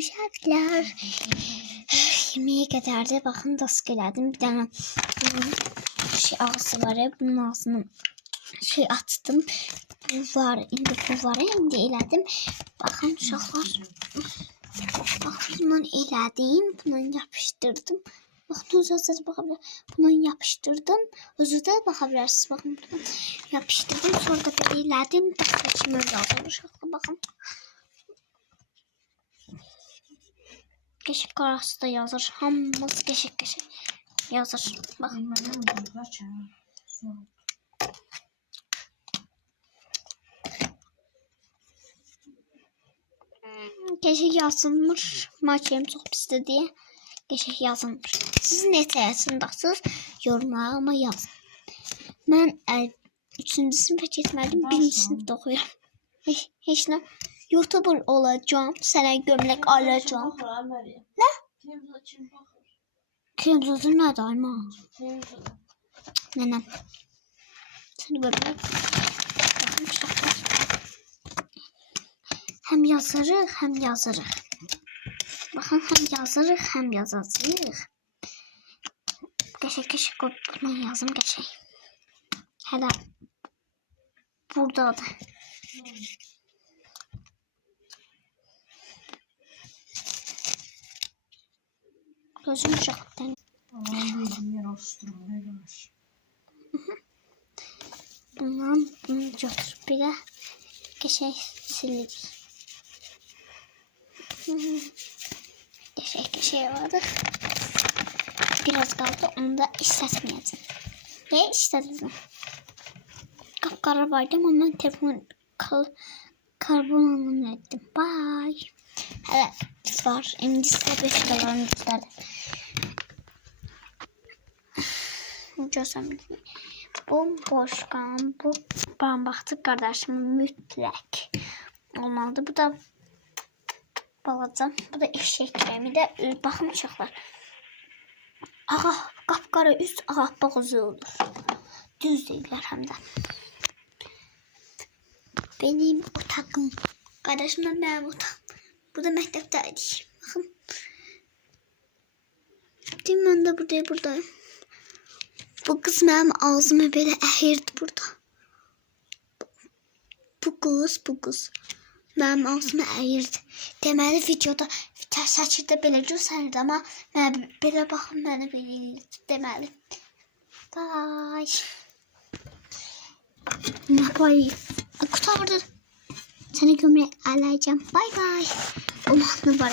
uşaqlar. Yemeğe qədərdir. Baxın, dask elədim. Bir dənə şey ağzı var. Bunun ağzını şey açdım. Bu var. İndi elədim. Baxın uşaqlar. Baxın, bundan elədim. Bundan yapışdırdım. Baxın, özünüz baxa bilərsiniz. Bundan yapışdırdım. Özü də baxa bilərsiniz. Baxın, bundan yapışdırdım. Sonra da belə elədim. Dask kimi yazılır uşaqlar. Baxın. Keşik qarası da yazır. Hamımız keşik yazır. Bakın. Keşik yazılmış. Maçım çok pisdir diye. Keşik yazılmış. Siz neçə yaşındasınız? Yorumlara yazın. Ben 3-cü sinifə getmədim. 1-ci sinifdə oxuyuram. Heç nə. YouTuber olacağım. Sənə gömlək alacağım. Ne? Kremzodur nədir ayma? Nənəm. Səni gömlək. Hem yazırıq, hem yazırıq. Baxın, hem yazırıq, hem yazacağıq. Qəşək bunu yazım qəşək. Hələ buradadır. Gözüm uşaqdan. Bundan bunu götürüb bir də qəşək silirik. Qəşək vardı. Biraz qaldı, onu da işlətməyəcəm. Və işlətəcəm. Qapqara vardı, amma mən telefon karbonla etdim. Bye. Hələ var. İndi sizə 5 qalarını göstərdim. Görsəmdim. Bu boşqan, bu bambaxtı qardaşımın mütləq olmalıdır. Bu da balaca, bu da eşək kərəmi də. Baxın uşaqlar. Ağa, qapqara üst, ağappaq üzü olur. Düz deyirlər həm də. Benim otağım. Qardaşımla mənim otağım. Burada məktəbdəydik. Baxın. Deyim, mən də buradayım. Bu qız mənim ağzımı belə əhirdi burada. Bu qız mənim ağzımı əyirdi. Deməli videoda şəkildə belə göstərirdi, amma belə baxın mənə belə eləyirdi. Deməli. Bye. Qutardı. Səni gömrək alacağım. Bye. O mahnı var.